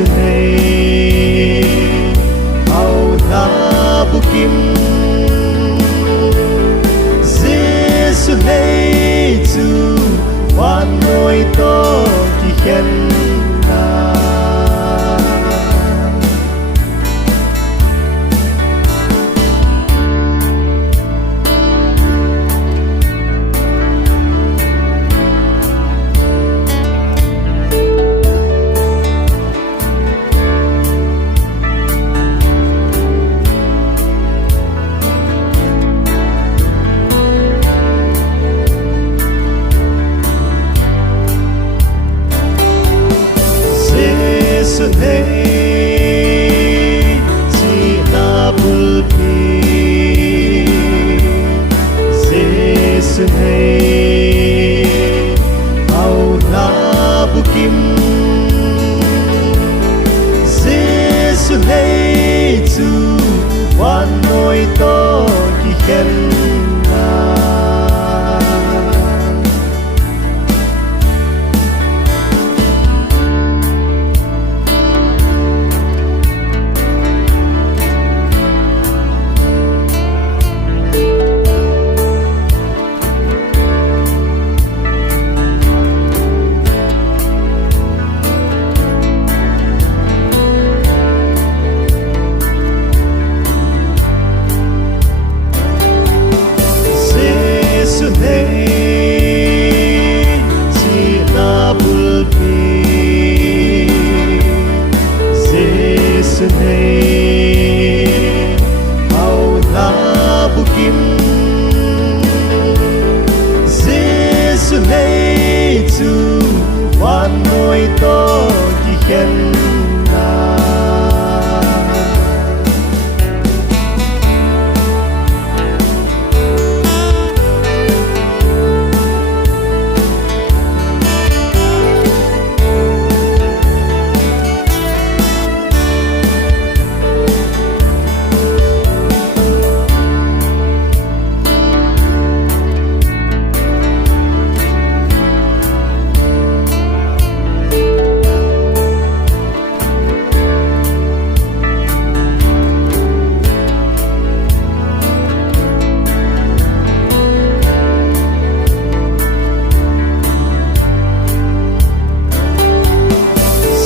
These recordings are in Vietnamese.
Giêsu này ao na bukim Giêsu này chu van noi to ki khen na Giêsu này chỉ na bulpi Giêsu này ao na bukim Giêsu này chu van noi to ki khen na Giêsu này chỉ na bulpi Giêsu này ao na bukim Giêsu này chu van noi to ki khen na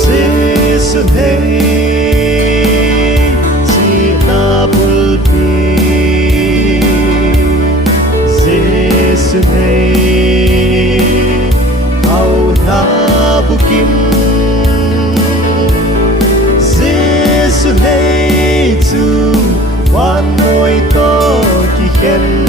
Giêsu này chỉ na bulpi Giêsu này ao na bukim Giêsu này chu van noi to ki khen